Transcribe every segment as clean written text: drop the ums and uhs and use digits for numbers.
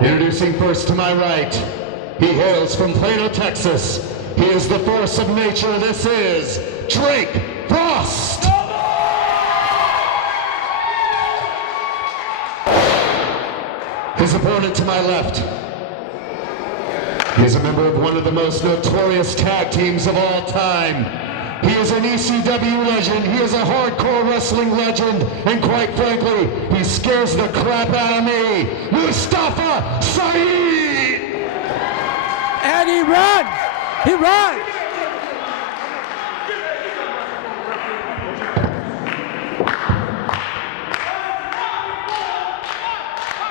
Introducing first to my right, he hails from Plano, Texas. He is the force of nature. This is Drake Frost. His opponent to my left, he is a member of one of the most notorious tag teams of all time. He is an ECW legend, he is a hardcore wrestling legend, and quite frankly, he scares the crap out of me, Mustafa Saed! And he runs! He runs!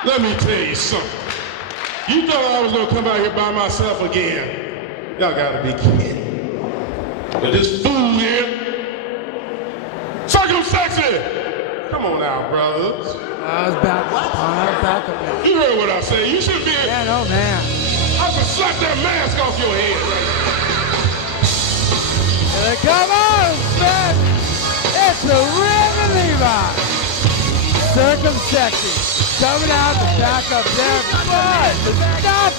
Let me tell you something. You thought I was gonna come out here by myself again? Y'all gotta be kidding. But this fool here, circumsexy! Come on now, brothers. I was back up there. You heard what I said. You should be. Yeah, no, man. I should slap that mask off your head right Come on, man! It's the Rev and Levi. Circumsexy. Coming out to back up there. But stop!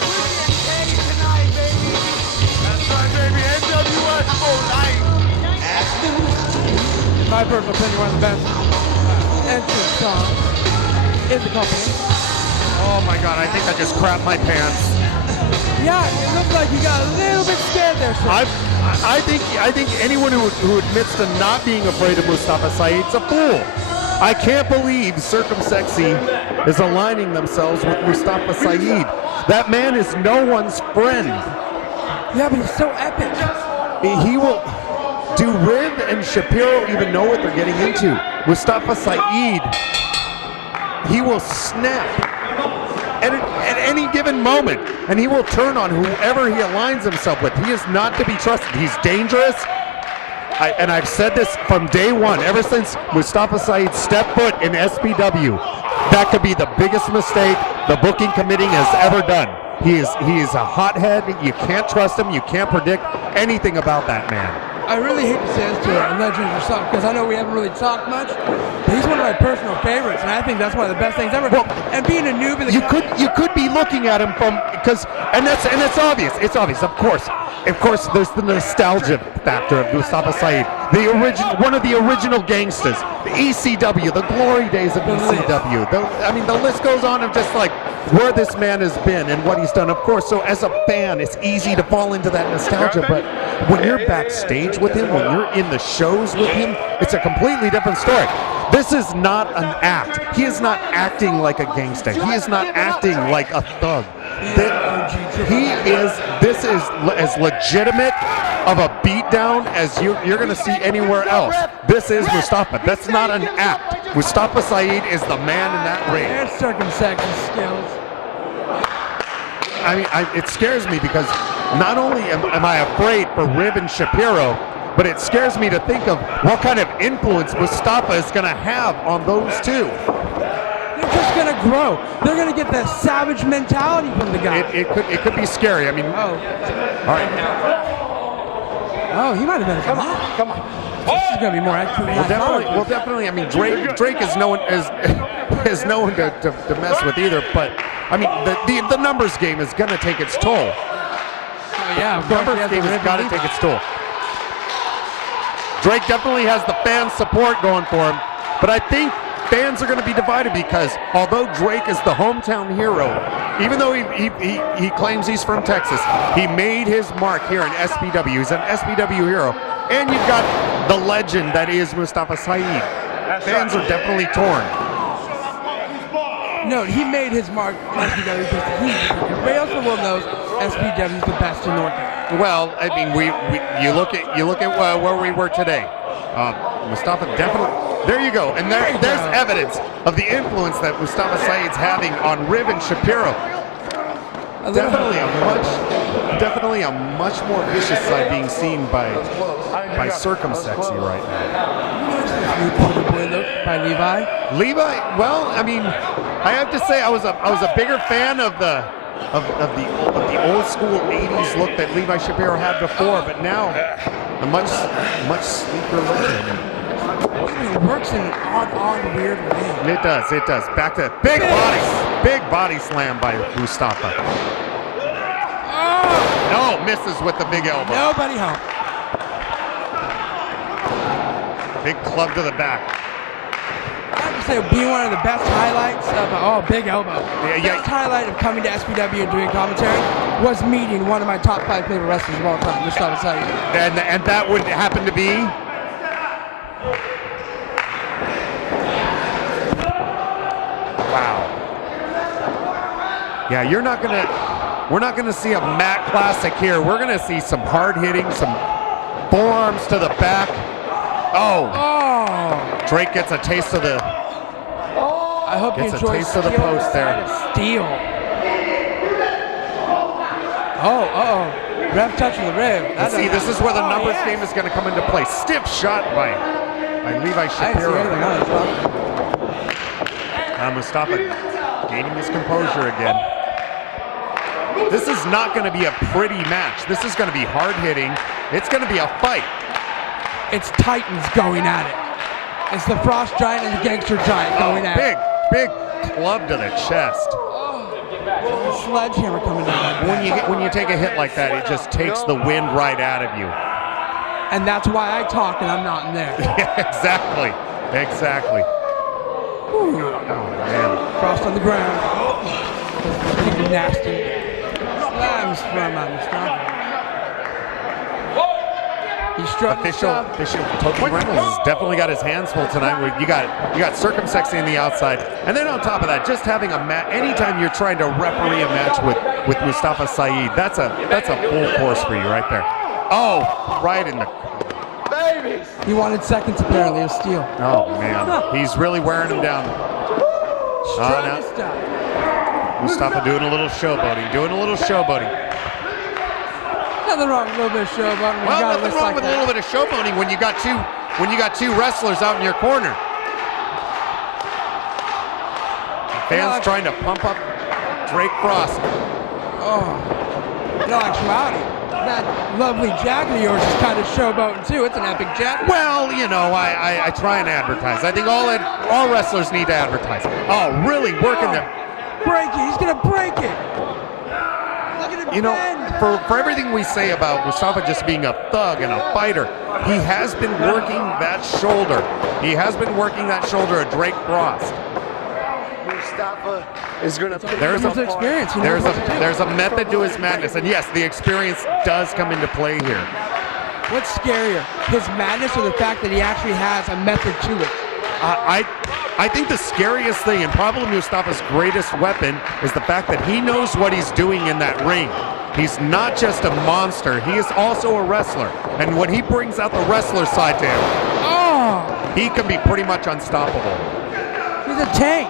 In my personal opinion, one of the best entrance songs in the company. Oh my God, I think I just crapped my pants. Yeah, it looks like you got a little bit scared there, sir. I think anyone who admits to not being afraid of Mustafa Saed's a fool. I can't believe Circumsexy is aligning themselves with Mustafa Saed. That man is no one's friend. Yeah, but he's so epic. He will. Do Riv and Shapiro even know what they're getting into? Mustafa Saed, he will snap at any given moment, and he will turn on whoever he aligns himself with. He is not to be trusted. He's dangerous. And I've said this from day one, ever since Mustafa Saed stepped foot in SPW. That could be the biggest mistake the booking committee has ever done. He is a hothead. You can't trust him. You can't predict anything about that man. I really hate to say this to a legend yourself, because I know we haven't really talked much, but he's one of my personal favorites, and I think that's one of the best things ever. Well, and being a noob in the you could be looking at him from and it's obvious. It's obvious, of course. There's the nostalgia factor of Mustafa Saed, one of the original gangsters, the ECW, the glory days of ECW. The list goes on of just like where this man has been and what he's done. Of course, so as a fan, it's easy to fall into that nostalgia. But when you're backstage with him, when you're in the shows with him, it's a completely different story. This is not an act. He is not acting like a gangster. He is not acting like a thug. This is as legitimate of a beatdown as you're going to see anywhere else. This is Mustafa. That's not an act. Mustafa Saed is the man in that ring. There's circumcision skills. It scares me because not only am I afraid for Riv and Shapiro, but it scares me to think of what kind of influence Mustafa is going to have on those two. They're just going to grow. They're going to get that savage mentality from the guy. It could be scary. All right. Oh, he might have been. Come on. This is going to be more action. Well, definitely. Drake is no one to mess with either. But the numbers game is going to take its toll. Yeah, the numbers game has got to take its toll. Drake definitely has the fan support going for him, but I think fans are going to be divided because although Drake is the hometown hero, even though he claims he's from Texas, he made his mark here in SPW. He's an SPW hero. And you've got the legend that is Mustafa Saed. Fans are definitely torn. No, he made his mark in SPW because everybody else in the world knows SPW is the best in North America. Well, you look at where we were today. Mustafa definitely. There you go, and there's evidence of the influence that Mustafa Saed's having on Riv and Shapiro. Definitely a much more vicious side being seen by Circumsexy right now. By Levi. Well, I have to say I was a bigger fan of the old school '80s look that Levi Shapiro had before, but now a much sleeker legend. It works in an odd, weird way. It does. Back to big body slam by Mustafa. Oh! No, misses with the big elbow. Nobody home. Big club to the back. I have to say, being one of the best highlights of big elbow. Yeah. Best highlight of coming to SPW and doing commentary was meeting one of my top 5 favorite wrestlers of all time, Mustafa Saed. And that would happen to be. Wow. Yeah, we're not gonna see a mat classic here. We're gonna see some hard hitting, some forearms to the back. Oh. Drake gets a taste of the. I hope you Gets a enjoy taste of the Steel post there. inside of Steel. Ref touching the rib. Let's see, this is where the numbers game is going to come into play. Stiff shot by Levi Shapiro. Mustafa gaining his composure again. This is not going to be a pretty match. This is going to be hard hitting. It's going to be a fight. It's Titans going at it. It's the Frost Giant and the Gangster Giant going at it. Big club to the chest. Sledgehammer coming down. When you take a hit like that, it just takes the wind right out of you. And that's why I talk and I'm not in there. Yeah, exactly. Ooh. Oh man. Frost on the ground. Big nasty slams from Mustafa. Official Toki Reynolds has definitely got his hands full tonight. You got circumsexy in the outside, and then on top of that, just having a match. Anytime you're trying to referee a match with Mustafa Saed, that's a full course for you right there. Oh, right in the. Babies. He wanted seconds apparently of Steel. Oh man, he's really wearing him down. Mustafa doing a little showboating. Nothing wrong with a little bit of showboating. Well, nothing wrong with a little bit of showboating when you got two wrestlers out in your corner. Fans trying to pump up Drake Frost. Oh, in all actuality, that lovely jacket of yours is kind of showboating too. It's an epic jacket. Well, you know, I try and advertise. I think all wrestlers need to advertise. Oh, really working them. Break it. He's gonna break it. Look at him. You know, for everything we say about Mustafa just being a thug and a fighter, he has been working that shoulder. He has been working that shoulder of Drake Frost. Mustafa is going to. There's a method to his madness, and yes, the experience does come into play here. What's scarier, his madness or the fact that he actually has a method to it? I think the scariest thing, and probably Mustafa's greatest weapon, is the fact that he knows what he's doing in that ring. He's not just a monster, he is also a wrestler. And when he brings out the wrestler side to him, he can be pretty much unstoppable. He's a tank.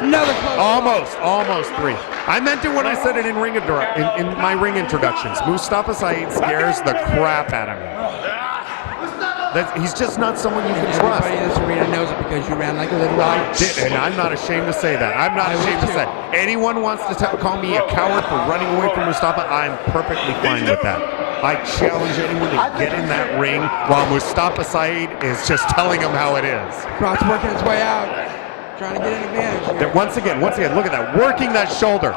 Another close. Almost 3. I meant it when I said it in my ring introductions. Mustafa Saed scares the crap out of me. He's just not someone you can trust. Everybody in this arena knows it because you ran like a little dog. And I'm not ashamed to say that. I'm not ashamed to say. Anyone wants to call me a coward for running away from Mustafa, I'm perfectly fine with that. I challenge anyone to get in that ring while Mustafa Saed is just telling him how it is. Frost's working his way out, trying to get an advantage here. Once again, look at that. Working that shoulder.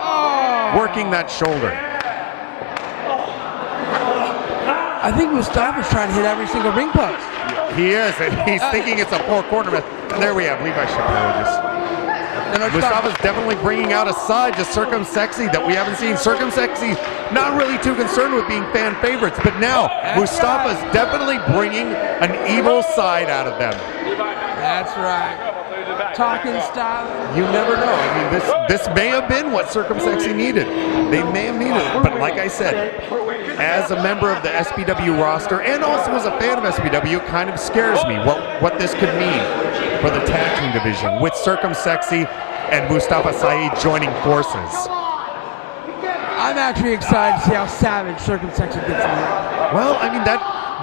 Working that shoulder. I think Mustafa's trying to hit every single ring post. He is, and he's thinking it's a 4-corner method. And there we have Levi Shapiro. Mustafa's definitely bringing out a side to Circumsexy that we haven't seen. Circumsexy not really too concerned with being fan favorites, but now Mustafa's definitely bringing an evil side out of them. That's right. Talking style. You never know. I mean, this may have been what Circumsexy needed. They may have needed it, but like I said, as a member of the SPW roster and also as a fan of SPW, it kind of scares me what this could mean for the tag team division with Circumsexy and Mustafa Saed joining forces. I'm actually excited to see how savage Circumsexy gets in there. Well, I mean,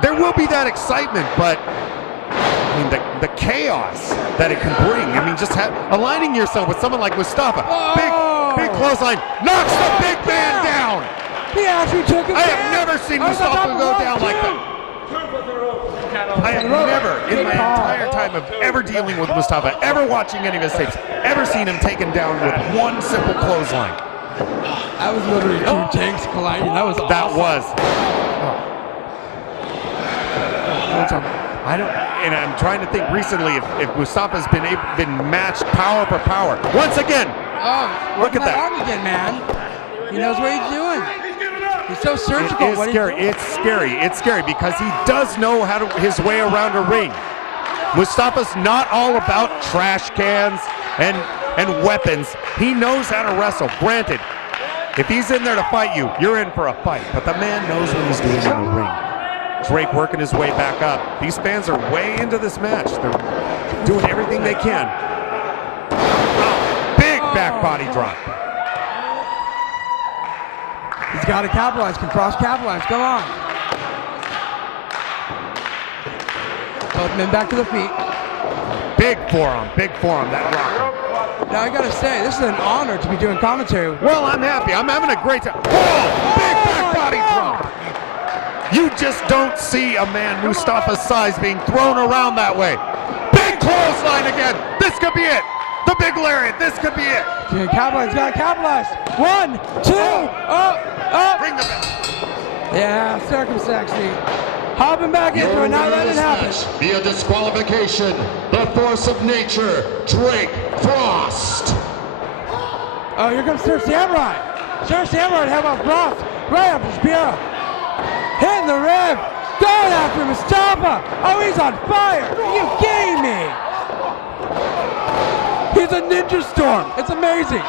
there will be that excitement, but I mean, the chaos that it can bring. I mean, just aligning yourself with someone like Mustafa. Big clothesline, knocks the big man down. He actually took him I have never seen Mustafa go down like that. I have never, in my entire time of ever dealing with Mustafa, ever watching any of his tapes, ever seen him taken down with one simple clothesline. That was literally two tanks colliding. That was awesome. That was. I don't, and I'm trying to think recently if Mustafa's been matched power for power. Once again. Oh, look at that. Arm again, man. He knows what he's doing. He's so surgical. It is scary. It's scary. It's scary because he does know how to his way around a ring. Mustafa's not all about trash cans and weapons. He knows how to wrestle. Granted, if he's in there to fight you, you're in for a fight. But the man knows what he's doing in the ring. Drake working his way back up. These fans are way into this match. They're doing everything they can. Big back body drop. He's got to capitalize, can cross-capitalize. Come on. Both men back to the feet. Big forearm, that rock. Now I gotta say, this is an honor to be doing commentary with. Well, I'm happy. I'm having a great time. Whoa! Big back body drop. You just don't see a man Mustafa's size being thrown around that way. Big clothesline again. This could be it. The big lariat. This could be it. He's gotta capitalize. He's gotta capitalize. 1, 2. Up. Ring the bell. Yeah, circumsexy. Hopping back into it. Not letting it happen. Via disqualification, the force of nature, Drake Frost. Oh, here comes Sir Samurai. Sir Samurai, how about Frost? Right after Spear. Hitting the rib. Going after Mustafa. Oh, he's on fire. Are you kidding me? He's a ninja storm. It's amazing.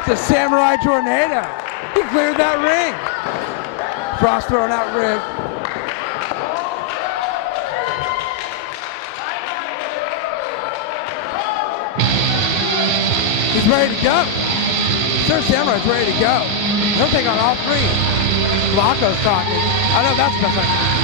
It's a samurai tornado. He cleared that ring. Frost throwing out rib. He's ready to go. Sir Samurai's ready to go. He'll take on all three. Flacco's talking. I know that's the best.